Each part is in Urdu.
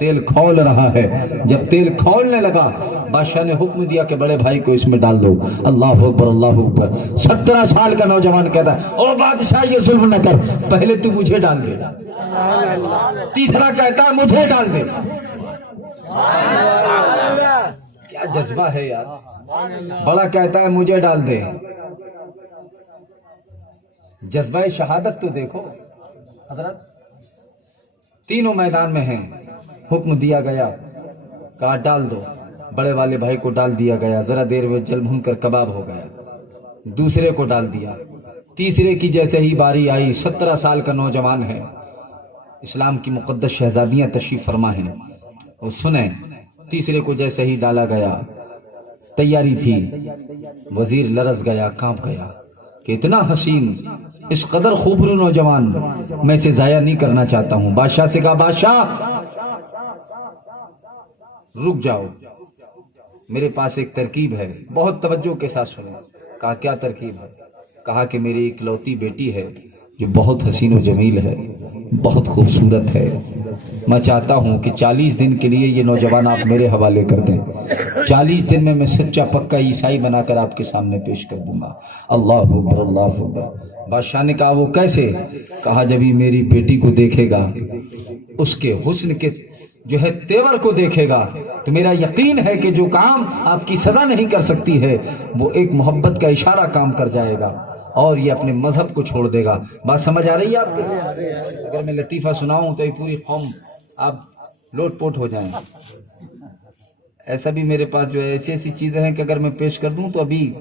تیل کھول رہا ہے. جب تیل کھولنے لگا بادشاہ نے حکم دیا کہ بڑے بھائی کو اس میں ڈال دو. اللہ اکبر اللہ اکبر. 17 سال کا نوجوان کہتا ہے او بادشاہ یہ ظلم نہ کر, پہلے تو مجھے ڈال دے. تیسرا کہتا ہے مجھے ڈال دے. کیا جذبہ ہے یار. بڑا کہتا ہے مجھے ڈال دے. جذبہ شہادت تو دیکھو حضرت. تینوں میدان میں ہیں. حکم دیا گیا, کہا ڈال دو. بڑے والے بھائی کو ڈال دیا گیا. ذرا دیر میں جل بھن کر کباب ہو گیا. دوسرے کو ڈال دیا. تیسرے کی جیسے ہی باری آئی, 17 سال کا نوجوان ہے. اسلام کی مقدس شہزادیاں تشریف فرما ہیں. اور سنیں, تیسرے کو جیسے ہی ڈالا گیا, تیاری تھی, وزیر لرز گیا, کانپ گیا کہ اتنا حسین, اس قدر خوبرو نوجوان میں اسے ضائع نہیں کرنا چاہتا ہوں. بادشاہ سے کہا بادشاہ رک جاؤ, میرے پاس ایک ترکیب ہے. بہت توجہ کے ساتھ سنیں. کہا کیا ترکیب ہے؟ کہا کہ میری اکلوتی بیٹی ہے جو بہت حسین و جمیل ہے, بہت خوبصورت ہے. میں چاہتا ہوں کہ 40 دن کے لیے یہ نوجوان آپ میرے حوالے کر دیں. 40 دن میں سچا پکا عیسائی بنا کر آپ کے سامنے پیش کر دوں گا. اللہ اکبر اللہ اکبر. بادشاہ نے کہا وہ کیسے؟ کہا جب یہ میری بیٹی کو دیکھے گا, اس کے حسن کے جو ہے تیور کو دیکھے گا, تو میرا یقین ہے کہ جو کام آپ کی سزا نہیں کر سکتی ہے وہ ایک محبت کا اشارہ کام کر جائے گا اور یہ اپنے مذہب کو چھوڑ دے گا. بات سمجھ آ رہی ہے آپ کو؟ اگر میں لطیفہ سناؤں تو یہ پوری قوم آپ لوٹ پوٹ ہو جائیں. ایسا بھی میرے پاس جو ہے ایسی ایسی چیزیں ہیں کہ اگر میں پیش کر دوں تو ابھی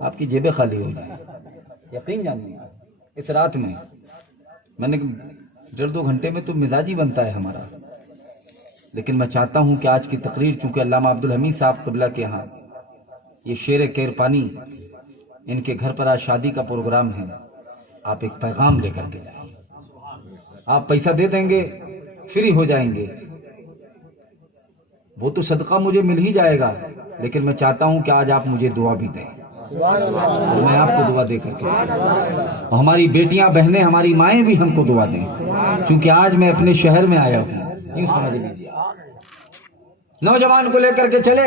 آپ کی جیبیں خالی ہو جائیں. یقین جانیے اس رات میں نے 1.5-2 گھنٹے میں تو مزاجی بنتا ہے ہمارا. لیکن میں چاہتا ہوں کہ آج کی تقریر چونکہ علامہ عبدالحمید صاحب قبلہ کے ہاں یہ شیر کیر پانی, ان کے گھر پر آج شادی کا پروگرام ہے, آپ ایک پیغام لے کر کے جائیں. آپ پیسہ دے دیں گے فری ہو جائیں گے, وہ تو صدقہ مجھے مل ہی جائے گا, لیکن میں چاہتا ہوں کہ آج آپ مجھے دعا بھی دیں. میں آپ کو دعا دے کر کے, اور ہماری بیٹیاں بہنیں ہماری مائیں بھی ہم کو دعا دیں, کیونکہ آج میں اپنے شہر میں آیا ہوں. یوں سمجھ لیجیے. نوجوان کو لے کر کے چلے,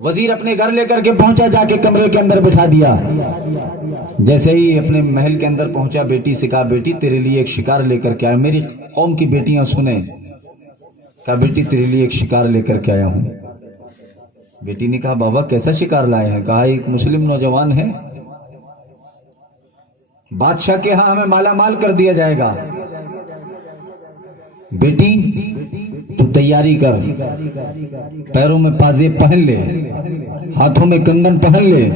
وزیر اپنے گھر لے کر کے پہنچا, جا کے کمرے کے اندر بٹھا دیا. جیسے ہی اپنے محل کے اندر پہنچا, بیٹی سے کہا بیٹی تیرے لیے ایک شکار لے کر کے آیا. میری قوم کی بیٹیاں سنیں. کہا بیٹی تیرے لیے ایک شکار لے کر کے آیا ہوں. بیٹی نے کہا بابا کیسا شکار لائے ہیں؟ کہا ایک مسلم نوجوان ہے, بادشاہ کے ہاں ہمیں مالا مال کر دیا جائے گا. بیٹی تو تیاری کر, پیروں میں پازیب پہن لے, ہاتھوں میں کنگن پہن لے,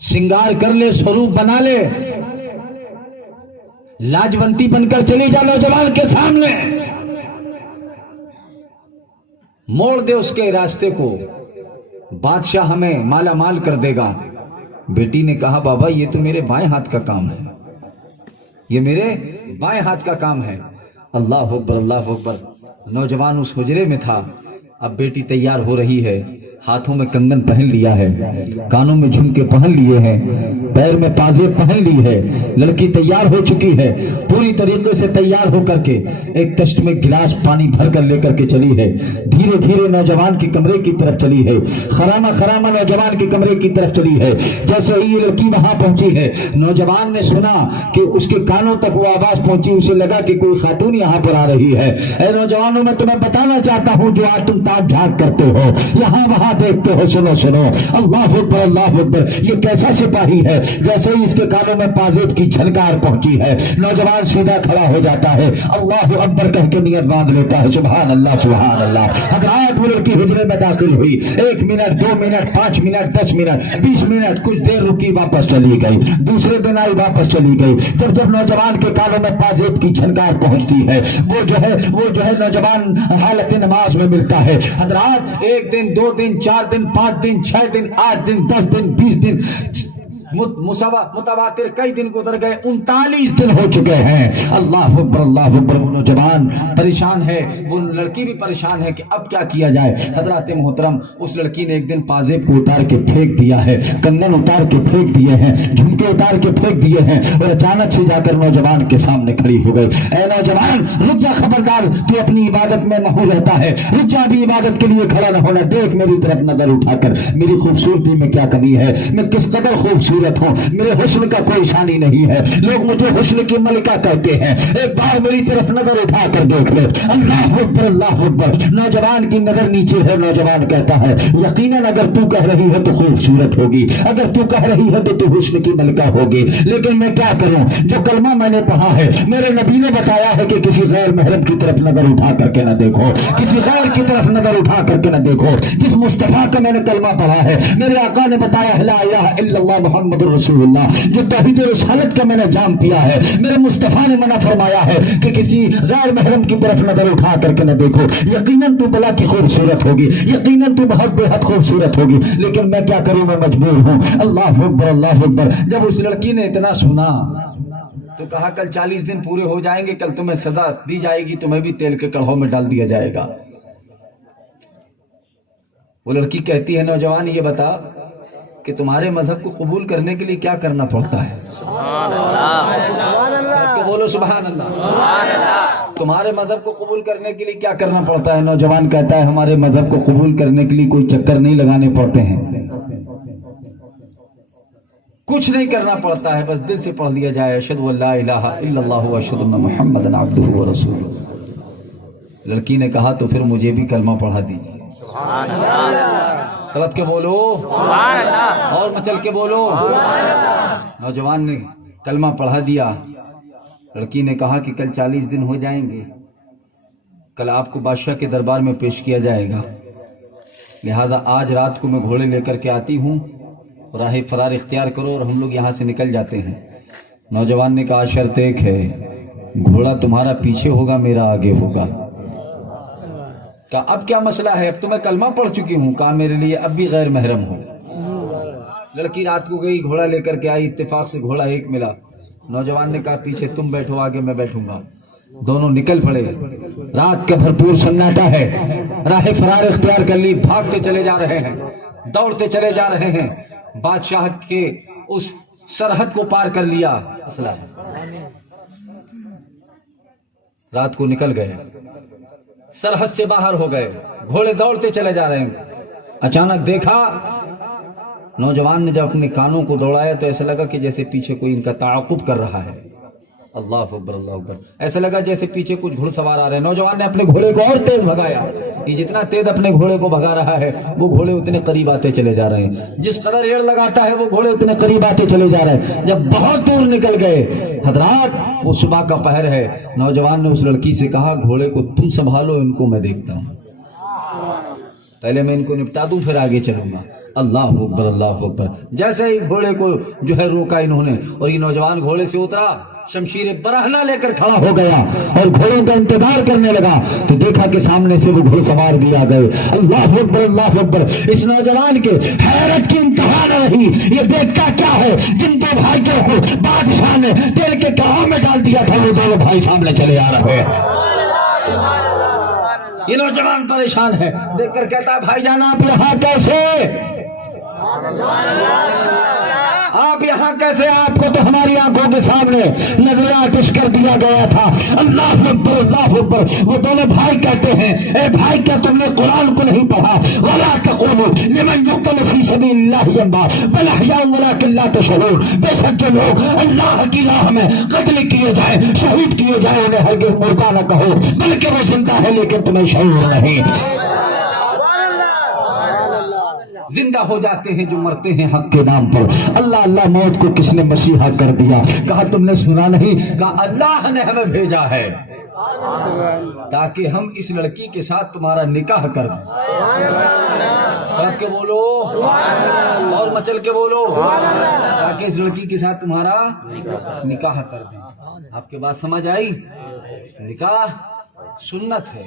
سنگار کر لے, سوروپ بنا لے, لاجونتی بن کر چلی جا نوجوان کے سامنے, موڑ دے اس کے راستے کو, بادشاہ ہمیں مالا مال کر دے گا. بیٹی نے کہا بابا یہ تو میرے بائیں ہاتھ کا کام ہے, یہ میرے بائیں ہاتھ کا کام ہے. اللہ اکبر اللہ اکبر. نوجوان اس حجرے میں تھا. اب بیٹی تیار ہو رہی ہے, ہاتھوں میں کنگن پہن لیا ہے, کانوں میں جھمکے پہن لیے ہیں, پیر میں پازیب پہن لی ہے, لڑکی تیار ہو چکی ہے, پوری طریقے سے تیار ہو کر کے ایک تشت میں گلاس پانی بھر کر لے کر کے چلی ہے. دھیرے دھیرے نوجوان کے کمرے کی طرف چلی ہے, خرامہ خرامہ نوجوان کے کمرے کی طرف چلی ہے. جیسے ہی یہ لڑکی وہاں پہنچی ہے, نوجوان نے سنا کہ اس کے کانوں تک وہ آواز پہنچی, اسے لگا کہ کوئی خاتون یہاں پر آ رہی ہے. اے نوجوانوں میں تمہیں بتانا چاہتا ہوں جو آج تم تاک جھانک کرتے ہو, یہاں وہاں دیکھتے ہو, سنو سنو, اللہ اکبر اللہ اکبر. یہ کیسا سپاہی ہے؟ جیسے ہی اس کے کانوں میں پازیب کی جھنکار پہنچی ہے, نوجوان سیدھا کھڑا ہو جاتا ہے, اللہ اکبر کہہ کے نیت باندھ لیتا ہے. سبحان اللہ سبحان اللہ. حضرات وہ لڑکی حجرے میں داخل ہوئی, 1 minute 2 minute 5 minute 10 minute 20 minute کچھ دیر رکی, واپس چلی گئی. دوسرے دن آئی, واپس چلی گئی. جب نوجوان کے کانوں میں پازیب کی جھنکار پہنچتی ہے, وہ جو ہے نوجوان حالت نماز میں ملتا ہے. حضرات 1 دن 2 دن 4 دن 5 دن 6 دن 8 دن 10 دن 20 دن متواتر کئی دن گزر گئے، 39 دن ہو چکے ہیں۔ اللہ اکبر اللہ اکبر۔ وہ نوجوان پریشان ہے، وہ لڑکی بھی پریشان ہے کہ اب کیا کیا جائے۔ حضرات محترم، اس لڑکی نے ایک دن پازیب کو اتار کے پھینک دیا ہے، کنگن اتار کے پھینک دیے ہیں، جھمکے اتار کے پھینک دیے ہیں، اور اچانک سے جا کر نوجوان کے سامنے کھڑی ہو گئی۔ اے نوجوان رک جا، خبردار، تو اپنی عبادت میں محو رہتا ہے، رک جا، ابھی عبادت کے لیے کھڑا نہ ہونا، دیکھ میری طرف نظر اٹھا کر میری خوبصورتی میں کیا کمی ہے، میں کس قدر خوبصورت ہوں، میرے حسن کا کوئی شانی نہیں ہے، لوگ مجھے حسن کی ملکہ کہتے ہیں، ایک بار میری طرف نظر اٹھا کر دیکھ لے۔ اللہ اکبر اللہ اکبر۔ نوجوان کی نظر نیچے ہے، نوجوان کہتا ہے یقیناً اگر تو کہہ رہی ہے تو خوبصورت ہوگی، اگر تو کہہ رہی ہے تو حسن کی ملکہ ہوگی، لیکن میں کیا کروں، جو کلمہ میں نے پڑھا ہے، میرے نبی نے بتایا ہے کہ کسی غیر محرم کی طرف نظر اٹھا کر کے نہ دیکھو، کسی غیر کی طرف نظر اٹھا کر کے نہ دیکھو۔ جس مصطفیٰ کا میں نے کلمہ پڑھا ہے، میرے آقا نے بتایا لا الہ الا اللہ محمد رسول اللہ، جو توحید رسالت کا میں نے جام پیا ہے، میرے مصطفیٰ نے منع فرمایا ہے کہ کسی غیر محرم کی طرف نظر اٹھا کر کے نہ دیکھو، یقیناً تو بلا کی خوبصورت ہوگی، یقیناً تو بہت بے حد خوبصورت ہوگی، لیکن میں کیا کروں، میں مجبور ہوں۔ اللہ اکبر اللہ اکبر۔ جب اس لڑکی نے اتنا سنا تو کہا کل 40 دن پورے ہو جائیں گے، کل تمہیں سزا دی جائے گی، تمہیں بھی تیل کے کڑھوں میں ڈال دیا جائے گا۔ وہ لڑکی کہتی ہے نوجوان یہ بتا کہ تمہارے مذہب کو قبول کرنے کے لیے کیا کرنا پڑتا ہے؟ سبحان اللہ، بولو سبحان اللہ۔ تمہارے مذہب کو قبول کرنے کے لیے کیا کرنا پڑتا ہے؟ نوجوان کہتا ہے ہمارے مذہب کو قبول کرنے کے لیے کوئی چکر نہیں لگانے پڑتے ہیں، کچھ نہیں کرنا پڑتا ہے، بس دل سے پڑھ لیا جائے اشہد ان لا الہ الا اللہ واشہد ان محمدا عبدہ ورسولہ۔ لڑکی نے کہا تو پھر مجھے بھی کلمہ پڑھا دیجیے۔ سبحان اللہ، کلب کے بولو سبحان اللہ، اور مچل کے بولو سبحان اللہ۔ نوجوان نے کلمہ پڑھا دیا۔ لڑکی نے کہا کہ کل 40 دن ہو جائیں گے، کل آپ کو بادشاہ کے دربار میں پیش کیا جائے گا، لہذا آج رات کو میں گھوڑے لے کر کے آتی ہوں، راہ فرار اختیار کرو اور ہم لوگ یہاں سے نکل جاتے ہیں۔ نوجوان نے کہا شرط ایک ہے، گھوڑا تمہارا پیچھے ہوگا، میرا آگے ہوگا۔ کہا اب کیا مسئلہ ہے، اب تو میں کلمہ پڑھ چکی ہوں۔ کہا میرے لیے اب بھی غیر محرم ہو۔ لڑکی رات کو گئی، گھوڑا لے کر کے آئی، اتفاق سے گھوڑا ایک ملا۔ نوجوان نے کہا پیچھے تم بیٹھو، آگے میں بیٹھوں گا۔ دونوں نکل پڑے۔ رات کا بھرپور سناٹا ہے، راہ فرار اختیار کر لی، بھاگتے چلے جا رہے ہیں، دوڑتے چلے جا رہے ہیں، بادشاہ کے اس سرحد کو پار کر لیا۔ رات کو نکل گئے، سرحد سے باہر ہو گئے، گھوڑے دوڑتے چلے جا رہے ہیں۔ اچانک دیکھا، نوجوان نے جب اپنے کانوں کو دوڑایا تو ایسا لگا کہ جیسے پیچھے کوئی ان کا تعاقب کر رہا ہے۔ اللہ اکبر اللہ اکبر۔ ایسا لگا جیسے پیچھے کچھ گھڑ سوار آ رہے ہیں۔ نوجوان نے اپنے گھوڑے کو اور تیز بھگایا۔ یہ جتنا تیز اپنے گھوڑے کو بھگا رہا ہے، وہ گھوڑے اتنے قریب آتے چلے جا رہے ہیں، جس قدر ایڑ لگاتا ہے وہ گھوڑے اتنے قریب آتے چلے جا رہے ہیں۔ جب بہت دور نکل گئے، حضرات وہ صبح کا پہر ہے، نوجوان نے اس لڑکی سے کہا گھوڑے کو تم سنبھالو، ان کو میں دیکھتا ہوں، پہلے میں ان کو نپٹا دوں پھر آگے چلوں گا۔ اللہ اکبر اللہ اکبر۔ جیسے ہی گھوڑے کو جو ہے روکا انہوں نے، اور یہ نوجوان گھوڑے سے اترا، شمشیر برہنہ لے کر کھڑا ہو گیا اور گھوڑوں کا انتظار کرنے لگا، تو دیکھا کہ سامنے سے وہ گھوڑ سوار بھی آ گئے۔ اللہ اکبر اللہ اکبر۔ اس نوجوان کے حیرت کی انتہا نہ رہی، یہ دیکھتا کیا ہے، جن دو بھائیوں کو بادشاہ نے تیل کے کڑھوں میں ڈال دیا تھا، وہ دونوں بھائی سامنے چلے آ رہے ہیں۔ یہ نوجوان پریشان ہے، دیکھ کر کہتا بھائی جان آپ یہاں کیسے، آپ یہاں کیسے، آپ کو تو ہماری آنکھوں کے سامنے نظر آتش کر دیا گیا تھا۔ اللہ اکبر اللہ اکبر۔ وہ دونوں بھائی کہتے ہیں اے بھائی کیا تم نے قرآن کو نہیں پڑھا؟ وَلَا تَقُولُوا لِمَنْ يُقْتَلُ فِي سَبِيلِ اللَّهِ أَمْوَاتٌ بَلْ أَحْيَاءٌ وَلَٰكِن لَّا تَشْعُرُونَ۔ بے شک جو لوگ اللہ کی راہ میں قتل کیے جائیں، شہید کیے جائیں، انہیں ہرگز مردہ نہ کہو، بلکہ وہ زندہ ہے لیکن تمہیں شعور نہیں۔ زندہ ہو جاتے ہیں جو مرتے ہیں حق کے نام پر۔ اللہ اللہ موت کو کس نے مسیحا کر دیا؟ کہا تم نے سنا نہیں؟ کہا اللہ نے ہمیں بھیجا ہے تاکہ ہم اس لڑکی کے ساتھ تمہارا نکاح کر دیں۔ پڑھ کے بولو اور مچل کے بولو، تاکہ اس لڑکی کے ساتھ تمہارا نکاح کر دیں۔ آپ کے بات سمجھ آئی؟ نکاح سنت ہے،